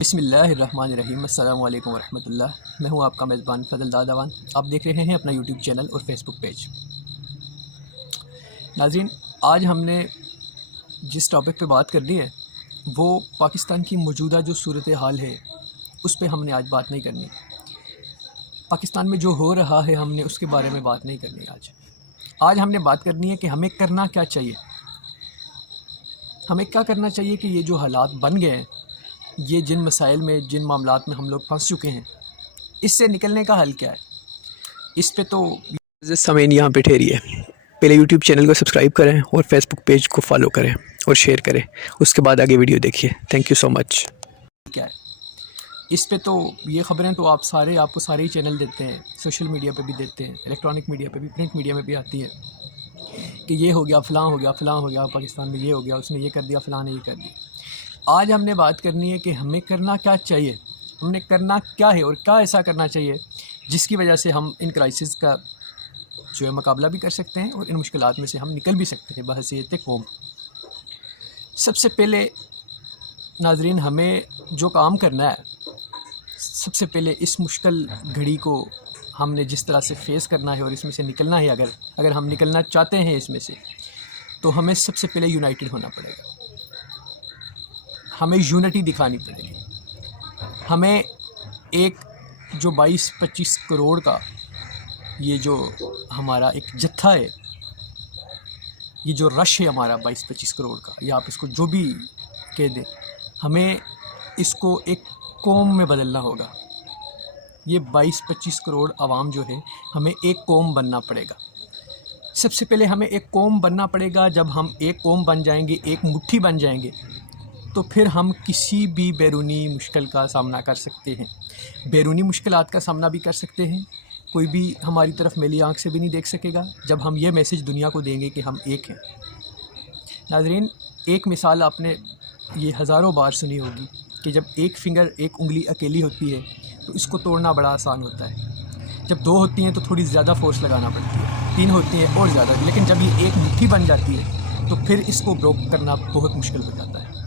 بسم اللہ الرحمن الرحیم۔ السلام علیکم ورحمۃ اللہ۔ میں ہوں آپ کا میزبان فضل دادوان۔ آپ دیکھ رہے ہیں اپنا یوٹیوب چینل اور فیس بک پیج۔ ناظرین، آج ہم نے جس ٹاپک پہ بات کرنی ہے وہ پاکستان کی موجودہ جو صورتحال ہے اس پہ ہم نے آج بات نہیں کرنی۔ پاکستان میں جو ہو رہا ہے ہم نے اس کے بارے میں بات نہیں کرنی۔ آج ہم نے بات کرنی ہے کہ ہمیں کرنا کیا چاہیے۔ ہمیں کیا کرنا چاہیے کہ یہ جو حالات بن گئے ہیں، یہ جن مسائل میں جن معاملات میں ہم لوگ پھنس چکے ہیں، اس سے نکلنے کا حل کیا ہے۔ اس پہ تو سامعین یہاں پہ ٹھہریے، پہلے یوٹیوب چینل کو سبسکرائب کریں اور فیس بک پیج کو فالو کریں اور شیئر کریں، اس کے بعد آگے ویڈیو دیکھیے۔ تھینک یو سو مچ۔ کیا ہے اس پہ تو یہ خبریں تو آپ کو سارے ہی چینل دیتے ہیں، سوشل میڈیا پہ بھی دیتے ہیں، الیکٹرانک میڈیا پہ بھی، پرنٹ میڈیا میں بھی آتی ہے کہ یہ ہو گیا، فلاں ہو گیا، فلاں ہو گیا، پاکستان میں یہ ہو گیا، اس نے یہ کر دیا، فلاں نے یہ کر دیا۔ آج ہم نے بات کرنی ہے کہ ہمیں کرنا کیا چاہیے، ہم نے کرنا کیا ہے اور کیا ایسا کرنا چاہیے جس کی وجہ سے ہم ان کرائسس کا جو ہے مقابلہ بھی کر سکتے ہیں اور ان مشکلات میں سے ہم نکل بھی سکتے ہیں بحیثیت قوم۔ سب سے پہلے ناظرین، ہمیں جو کام کرنا ہے، سب سے پہلے اس مشکل گھڑی کو ہم نے جس طرح سے فیس کرنا ہے اور اس میں سے نکلنا ہے، اگر ہم نکلنا چاہتے ہیں اس میں سے، تو ہمیں سب سے پہلے یونائٹڈ ہونا پڑے گا۔ ہمیں یونٹی دکھانی پڑے گی۔ ہمیں ایک جو 22-25 کروڑ کا یہ جو ہمارا ایک جتھا ہے، یہ جو رش ہے ہمارا 22-25 کروڑ کا، یا آپ اس کو جو بھی کہہ دیں، ہمیں اس کو ایک قوم میں بدلنا ہوگا۔ یہ 22-25 کروڑ عوام جو ہے، ہمیں ایک قوم بننا پڑے گا۔ سب سے پہلے ہمیں ایک قوم بننا پڑے گا۔ جب ہم ایک قوم بن جائیں گے، ایک مٹھی بن جائیں گے، تو پھر ہم کسی بھی بیرونی مشکل کا سامنا کر سکتے ہیں، بیرونی مشکلات کا سامنا بھی کر سکتے ہیں۔ کوئی بھی ہماری طرف میلی آنکھ سے بھی نہیں دیکھ سکے گا جب ہم یہ میسج دنیا کو دیں گے کہ ہم ایک ہیں۔ ناظرین، ایک مثال آپ نے یہ ہزاروں بار سنی ہوگی کہ جب ایک انگلی اکیلی ہوتی ہے تو اس کو توڑنا بڑا آسان ہوتا ہے۔ جب 2 ہوتی ہیں تو تھوڑی زیادہ فورس لگانا پڑتی ہے، 3 ہوتی ہیں اور زیادہ، لیکن جب یہ ایک مٹھی بن جاتی ہے تو پھر اس کو بروک کرنا بہت مشکل ہو جاتا ہے۔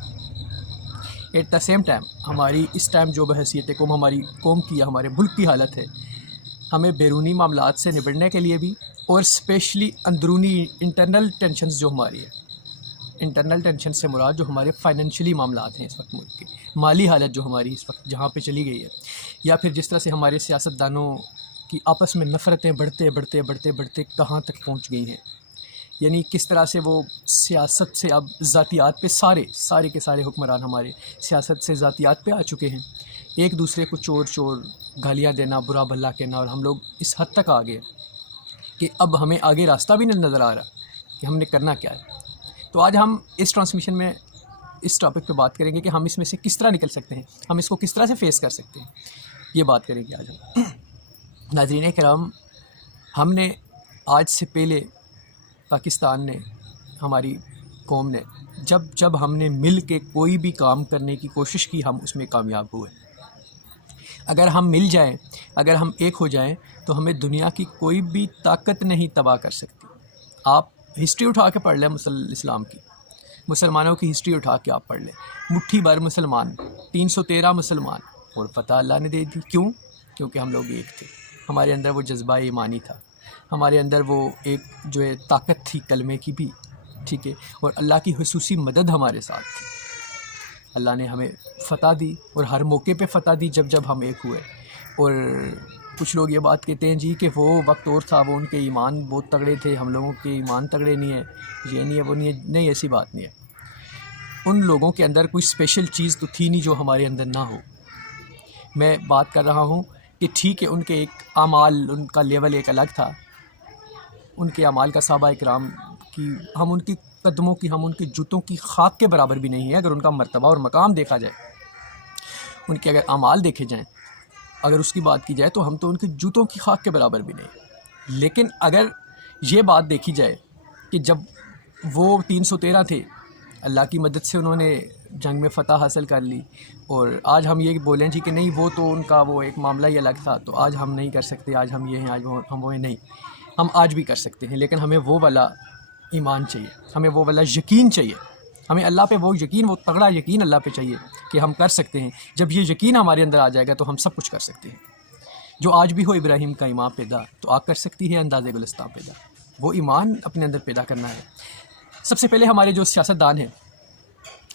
ایٹ دا سیم ٹائم ہماری اس ٹائم جو بحیثیت قوم ہماری قوم کی یا ہمارے ملک کی حالت ہے، ہمیں بیرونی معاملات سے نبٹنے کے لیے بھی، اور اسپیشلی اندرونی انٹرنل ٹینشنز جو ہماری ہے، انٹرنل ٹینشن سے مراد جو ہمارے فائنینشلی معاملات ہیں اس وقت ملک کے، مالی حالت جو ہماری اس وقت جہاں پہ چلی گئی ہے، یا پھر جس طرح سے ہمارے سیاستدانوں کی آپس میں نفرتیں بڑھتے کہاں تک پہنچ گئی ہیں، یعنی کس طرح سے وہ سیاست سے اب ذاتیات پہ سارے کے سارے حکمران ہمارے سیاست سے ذاتیات پہ آ چکے ہیں، ایک دوسرے کو چور گالیاں دینا، برا بھلا کہنا، اور ہم لوگ اس حد تک آ گئے کہ اب ہمیں آگے راستہ بھی نہیں نظر آ رہا کہ ہم نے کرنا کیا ہے۔ تو آج ہم اس ٹرانسمیشن میں اس ٹاپک پہ بات کریں گے کہ ہم اس میں سے کس طرح نکل سکتے ہیں، ہم اس کو کس طرح سے فیس کر سکتے ہیں، یہ بات کریں گے آج ہم۔ ناظرین کرام، ہم نے آج سے پہلے پاکستان نے، ہماری قوم نے، جب ہم نے مل کے کوئی بھی کام کرنے کی کوشش کی، ہم اس میں کامیاب ہوئے۔ اگر ہم مل جائیں، اگر ہم ایک ہو جائیں، تو ہمیں دنیا کی کوئی بھی طاقت نہیں تباہ کر سکتی۔ آپ ہسٹری اٹھا کے پڑھ لیں اسلام کی، مسلمانوں کی ہسٹری اٹھا کے آپ پڑھ لیں، مٹھی بھر مسلمان، 313 مسلمان، اور فتح اللہ نے دے دی۔ کیونکہ ہم لوگ ایک تھے، ہمارے اندر وہ جذبہ ایمانی تھا، ہمارے اندر وہ ایک جو ہے طاقت تھی کلمے کی بھی، ٹھیک ہے، اور اللہ کی خصوصی مدد ہمارے ساتھ تھی۔ اللہ نے ہمیں فتح دی، اور ہر موقع پہ فتح دی جب ہم ایک ہوئے۔ اور کچھ لوگ یہ بات کہتے ہیں جی کہ وہ وقت اور تھا، وہ ان کے ایمان بہت تگڑے تھے، ہم لوگوں کے ایمان تگڑے نہیں ہیں، یہ نہیں ہے، وہ نہیں ہے۔ نہیں، ایسی بات نہیں ہے۔ ان لوگوں کے اندر کوئی اسپیشل چیز تو تھی نہیں جو ہمارے اندر نہ ہو۔ میں بات کر رہا ہوں کہ ٹھیک ہے، ان کے ایک اعمال، ان کا لیول ایک الگ تھا، ان کے اعمال کا صحابہ اکرام کی، ہم ان کی قدموں کی، ہم ان کی جوتوں کی خاک کے برابر بھی نہیں ہے اگر ان کا مرتبہ اور مقام دیکھا جائے، ان کے اگر اعمال دیکھے جائیں، اگر اس کی بات کی جائے تو ہم تو ان کی جوتوں کی خاک کے برابر بھی نہیں۔ لیکن اگر یہ بات دیکھی جائے کہ جب وہ 313 تھے، اللہ کی مدد سے انہوں نے جنگ میں فتح حاصل کر لی، اور آج ہم یہ بولیں جی کہ نہیں وہ تو ان کا وہ ایک معاملہ ہی الگ تھا، تو آج ہم نہیں کر سکتے، آج ہم یہ ہیں، آج ہم وہ ہیں، نہیں، ہم آج بھی کر سکتے ہیں، لیکن ہمیں وہ والا ایمان چاہیے، ہمیں وہ والا یقین چاہیے ہمیں اللہ پہ وہ یقین، وہ تگڑا یقین اللہ پہ چاہیے کہ ہم کر سکتے ہیں. جب یہ یقین ہمارے اندر آ جائے گا تو ہم سب کچھ کر سکتے ہیں. جو آج بھی ہو ابراہیم کا ایمان پیدا تو آگ کر سکتی ہے انداز گلستان پیدا. وہ ایمان اپنے اندر پیدا کرنا ہے. سب سے پہلے ہمارے جو سیاستدان ہیں،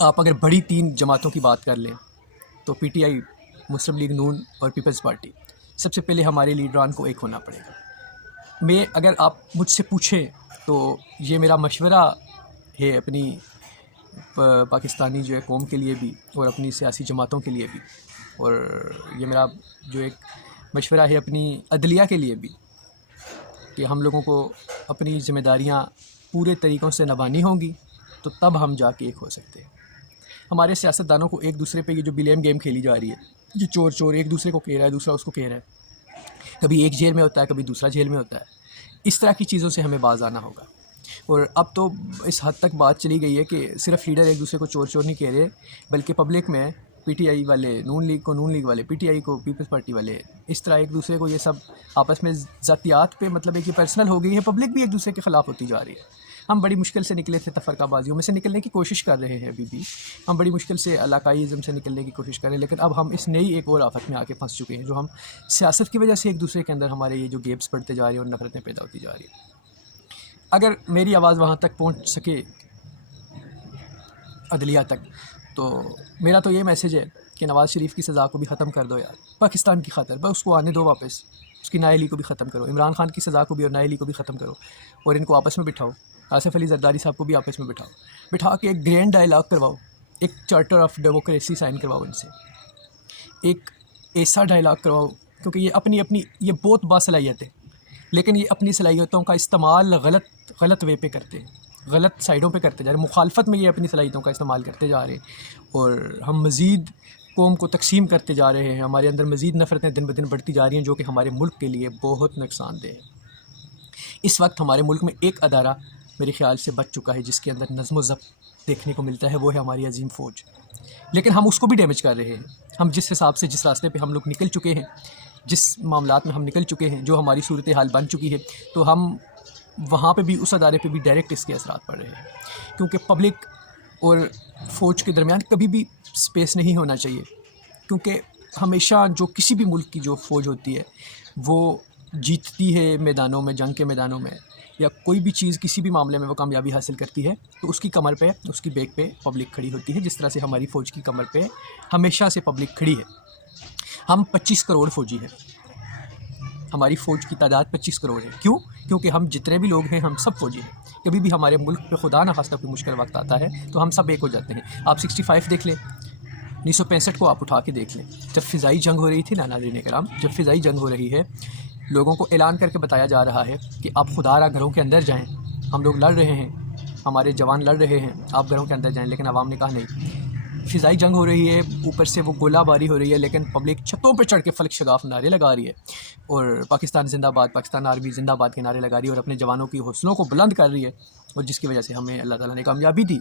آپ اگر بڑی 3 جماعتوں کی بات کر لیں تو P T I, Muslim league نون اور پیپلز پارٹی، سب سے پہلے ہمارے لیڈران کو ایک ہونا پڑے گا. اگر آپ مجھ سے پوچھیں تو یہ میرا مشورہ ہے اپنی پاکستانی جو ہے قوم کے لیے بھی اور اپنی سیاسی جماعتوں کے لیے بھی، اور یہ میرا جو ایک مشورہ ہے اپنی عدلیہ کے لیے بھی، کہ ہم لوگوں کو اپنی ذمہ داریاں پورے طریقوں سے نبھانی ہوں گی تو تب ہم جا کے ایک ہو سکتے ہیں. ہمارے سیاستدانوں کو ایک دوسرے پہ یہ جو بلیم گیم کھیلی جا رہی ہے، یہ چور چور ایک دوسرے کو کہہ رہا ہے، دوسرا اس کو کہہ رہا ہے، کبھی ایک جیل میں ہوتا ہے کبھی دوسرا جیل میں ہوتا ہے. اس طرح کی چیزوں سے ہمیں باز آنا ہوگا. اور اب تو اس حد تک بات چلی گئی ہے کہ صرف لیڈر ایک دوسرے کو چور چور نہیں کہہ رہے، بلکہ پبلک میں پی ٹی آئی والے نون لیگ کو، نون لیگ والے پی ٹی آئی کو، پیپلز پارٹی والے، اس طرح ایک دوسرے کو یہ سب آپس میں ذاتیات پہ مطلب ایک یہ پرسنل ہو گئی ہے. پبلک بھی ایک دوسرے کے خلاف ہوتی جا رہی ہے. ہم بڑی مشکل سے نکلے تھے، تفرقہ بازیوں میں سے نکلنے کی کوشش کر رہے ہیں ابھی بھی. ہم بڑی مشکل سے علاقائیزم سے نکلنے کی کوشش کر رہے ہیں، لیکن اب ہم اس نئی ایک اور آفت میں آ کے پھنس چکے ہیں، جو ہم سیاست کی وجہ سے ایک دوسرے کے اندر ہمارے یہ جو گیپس بڑھتے جا رہے ہیں اور نفرتیں پیدا ہوتی جا رہی ہیں. اگر میری آواز وہاں تک پہنچ سکے عدلیہ تک، تو میرا تو یہ میسیج ہے کہ نواز شریف کی سزا کو بھی ختم کر دو یار، پاکستان کی خاطر. بس اس کو آنے دو واپس، اس کی نااہلی کو بھی ختم کرو، عمران خان کی سزا کو بھی اور نااہلی کو بھی ختم کرو، اور ان کو آپس میں بٹھاؤ. آصف علی زرداری صاحب کو بھی آپس میں بٹھا کے ایک گرینڈ ڈائلاگ کرواؤ، ایک چارٹر آف ڈیموکریسی سائن کرواؤ ان سے، ایک ایسا ڈائلاگ کرواؤ. کیونکہ یہ اپنی یہ بہت باصلاحیت ہے، لیکن یہ اپنی صلاحیتوں کا استعمال غلط وے پہ کرتے ہیں، غلط سائڈوں پہ کرتے جا رہے ہیں. مخالفت میں یہ اپنی صلاحیتوں کا استعمال کرتے جا رہے ہیں، اور ہم مزید قوم کو تقسیم کرتے جا رہے ہیں. ہمارے اندر مزید نفرتیں دن بدن بڑھتی جا رہی ہیں، جو کہ ہمارے ملک کے لیے بہت نقصان دہ ہے. اس وقت ہمارے ملک میں ایک ادارہ میرے خیال سے بچ چکا ہے جس کے اندر نظم و ضبط دیکھنے کو ملتا ہے، وہ ہے ہماری عظیم فوج. لیکن ہم اس کو بھی ڈیمیج کر رہے ہیں. ہم جس حساب سے، جس راستے پہ ہم لوگ نکل چکے ہیں، جس معاملات میں ہم نکل چکے ہیں، جو ہماری صورتحال بن چکی ہے، تو ہم وہاں پہ بھی، اس ادارے پہ بھی ڈائریکٹ اس کے اثرات پڑ رہے ہیں. کیونکہ پبلک اور فوج کے درمیان کبھی بھی سپیس نہیں ہونا چاہیے، کیونکہ ہمیشہ جو کسی بھی ملک کی جو فوج ہوتی ہے وہ جیتتی ہے میدانوں میں، جنگ کے میدانوں میں، یا کوئی بھی چیز کسی بھی معاملے میں وہ کامیابی حاصل کرتی ہے تو اس کی کمر پہ، اس کی بیک پہ پبلک کھڑی ہوتی ہے. جس طرح سے ہماری فوج کی کمر پہ ہمیشہ سے پبلک کھڑی ہے. ہم 25 کروڑ فوجی ہیں، ہماری فوج کی تعداد 25 کروڑ ہے. کیوں؟ کیونکہ ہم جتنے بھی لوگ ہیں ہم سب فوجی ہیں. کبھی بھی ہمارے ملک پہ خدا نہ خواستہ کوئی مشکل وقت آتا ہے تو ہم سب ایک ہو جاتے ہیں. آپ 65 دیکھ لیں، 1965 کو آپ اٹھا کے دیکھ لیں، جب فضائی جنگ ہو رہی تھی نا ناظرین کرام، جب فضائی جنگ ہو رہی ہے، لوگوں کو اعلان کر کے بتایا جا رہا ہے کہ آپ خدا را گھروں کے اندر جائیں، ہم لوگ لڑ رہے ہیں، ہمارے جوان لڑ رہے ہیں، آپ گھروں کے اندر جائیں. لیکن عوام نے کہا نہیں. فضائی جنگ ہو رہی ہے، اوپر سے وہ گولہ باری ہو رہی ہے، لیکن پبلک چھتوں پہ چڑھ کے فلک شگاف نعرے لگا رہی ہے، اور پاکستان زندہ باد، پاکستان آرمی زندہ باد کے نعرے لگا رہی ہے، اور اپنے جوانوں کی حوصلوں کو بلند کر رہی ہے، اور جس کی وجہ سے ہمیں اللہ تعالیٰ نے کامیابی دی.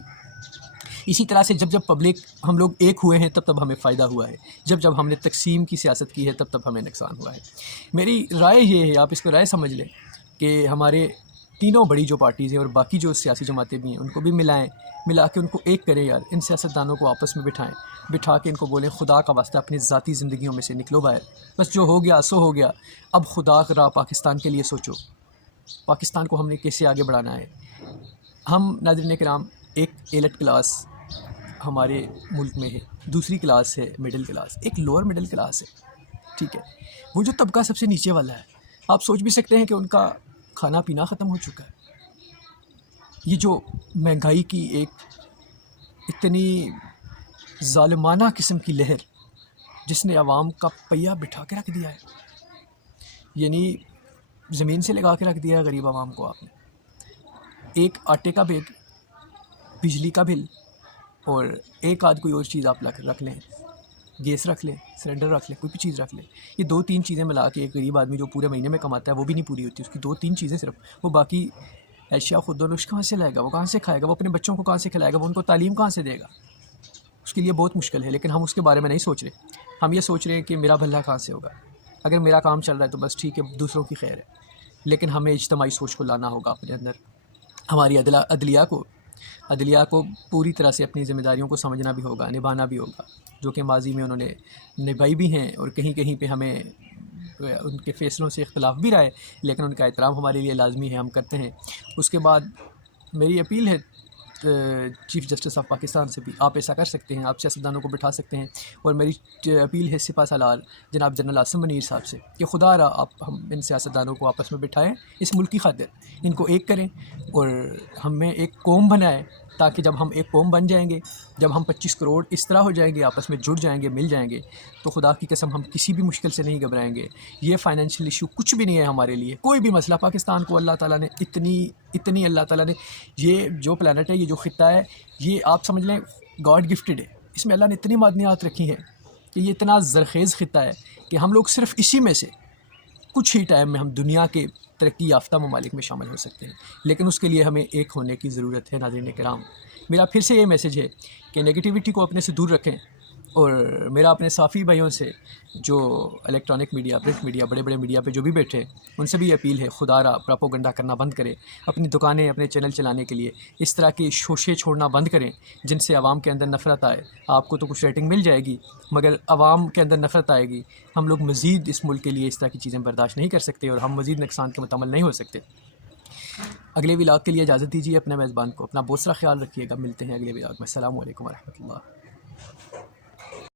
اسی طرح سے جب پبلک، ہم لوگ ایک ہوئے ہیں تب ہمیں فائدہ ہوا ہے. جب ہم نے تقسیم کی سیاست کی ہے تب ہمیں نقصان ہوا ہے. میری رائے یہ ہے، آپ اس کو رائے سمجھ لیں، کہ ہمارے تینوں بڑی جو پارٹیز ہیں اور باقی جو سیاسی جماعتیں بھی ہیں ان کو بھی ملا کے ان کو ایک کریں یار. ان سیاستدانوں کو آپس میں بٹھا کے ان کو بولیں خدا کا واسطہ اپنی ذاتی زندگیوں میں سے نکلو باہر، بس جو ہو گیا سو ہو گیا. اب خدا را پاکستان کے لیے سوچو، پاکستان کو ہم نے کیسے آگے بڑھانا ہے. ہم ناظرین کرام، ایک ایلٹ کلاس ہمارے ملک میں ہے، دوسری کلاس ہے مڈل کلاس، ایک لوور مڈل کلاس ہے، ٹھیک ہے. وہ جو طبقہ سب سے نیچے والا ہے، آپ سوچ بھی سکتے ہیں کہ ان کا کھانا پینا ختم ہو چکا ہے. یہ جو مہنگائی کی ایک اتنی ظالمانہ قسم کی لہر جس نے عوام کا پہیہ بٹھا کے رکھ دیا ہے، یعنی زمین سے لگا کے رکھ دیا ہے غریب عوام کو. آپ نے ایک آٹے کا بیگ، بجلی کا بل، اور ایک آدھ کوئی اور چیز آپ رکھ لیں، گیس رکھ لیں، سلنڈر رکھ لیں، کوئی بھی چیز رکھ لیں، یہ 2-3 چیزیں ملا کے ایک غریب آدمی جو پورے مہینے میں کماتا ہے وہ بھی نہیں پوری ہوتی. اس کی 2-3 چیزیں صرف، وہ باقی اشیاء خود و نوش کہاں سے لائے گا، وہ کہاں سے کھائے گا، وہ اپنے بچوں کو کہاں سے کھلائے گا، وہ ان کو تعلیم کہاں سے دے گا. اس کے لیے بہت مشکل ہے. لیکن ہم اس کے بارے میں نہیں سوچ رہے. ہم یہ سوچ رہے ہیں کہ میرا بھلا کہاں سے ہوگا. اگر میرا کام چل رہا ہے تو بس ٹھیک ہے، دوسروں کی خیر ہے. لیکن ہمیں اجتماعی سوچ کو لانا ہوگا اپنے اندر. ہماری عدلیہ کو عدلیہ کو پوری طرح سے اپنی ذمہ داریوں کو سمجھنا بھی ہوگا، نبھانا بھی ہوگا، جو کہ ماضی میں انہوں نے نبھائی بھی ہیں، اور کہیں کہیں پہ ہمیں ان کے فیصلوں سے اختلاف بھی رہا ہے، لیکن ان کا احترام ہمارے لیے لازمی ہے، ہم کرتے ہیں۔ اس کے بعد میری اپیل ہے چیف جسٹس آف پاکستان سے بھی، آپ ایسا کر سکتے ہیں، آپ سیاستدانوں کو بٹھا سکتے ہیں، اور میری اپیل ہے سپہ سالار جناب جنرل عاصم منیر صاحب سے کہ خدا را آپ ہم ان سیاستدانوں کو آپس میں بٹھائیں، اس ملک کی خاطر ان کو ایک کریں، اور ہمیں ایک قوم بنائیں، تاکہ جب ہم ایک قوم بن جائیں گے، جب ہم 25 کروڑ اس طرح ہو جائیں گے، آپس میں جڑ جائیں گے، مل جائیں گے، تو خدا کی قسم ہم کسی بھی مشکل سے نہیں گھبرائیں گے۔ یہ فائنینشیل ایشو کچھ بھی نہیں ہے ہمارے لیے، کوئی بھی مسئلہ پاکستان کو اللہ تعالیٰ نے اتنی اللہ تعالیٰ نے یہ جو پلانٹ ہے، یہ جو خطہ ہے، یہ آپ سمجھ لیں گاڈ گفٹڈ ہے۔ اس میں اللہ نے اتنی معدنیات رکھی ہیں کہ یہ اتنا زرخیز خطہ ہے کہ ہم لوگ صرف اسی میں سے کچھ ہی ٹائم میں ہم دنیا کے ترقی یافتہ ممالک میں شامل ہو سکتے ہیں، لیکن اس کے لیے ہمیں ایک ہونے کی ضرورت ہے۔ ناظرین کرام، میرا پھر سے یہ میسج ہے کہ نگیٹیوٹی کو اپنے سے دور رکھیں، اور میرا اپنے صحافی بھائیوں سے جو الیکٹرانک میڈیا، پرنٹ میڈیا، بڑے بڑے میڈیا پہ جو بھی بیٹھے ان سے بھی اپیل ہے، خدا را پراپوگنڈا کرنا بند کریں، اپنی دکانیں، اپنے چینل چلانے کے لیے اس طرح کے شوشے چھوڑنا بند کریں جن سے عوام کے اندر نفرت آئے۔ آپ کو تو کچھ ریٹنگ مل جائے گی، مگر عوام کے اندر نفرت آئے گی۔ ہم لوگ مزید اس ملک کے لیے اس طرح کی چیزیں برداشت نہیں کر سکتے، اور ہم مزید نقصان کے متحمل نہیں ہو سکتے۔ اگلے ولاگ کے لیے اجازت دیجیے، اپنے میزبان کو اپنا بہت سارا خیال رکھیے گا، ملتے ہیں اگلے ولاگ میں۔ السلام علیکم ورحمۃ اللہ۔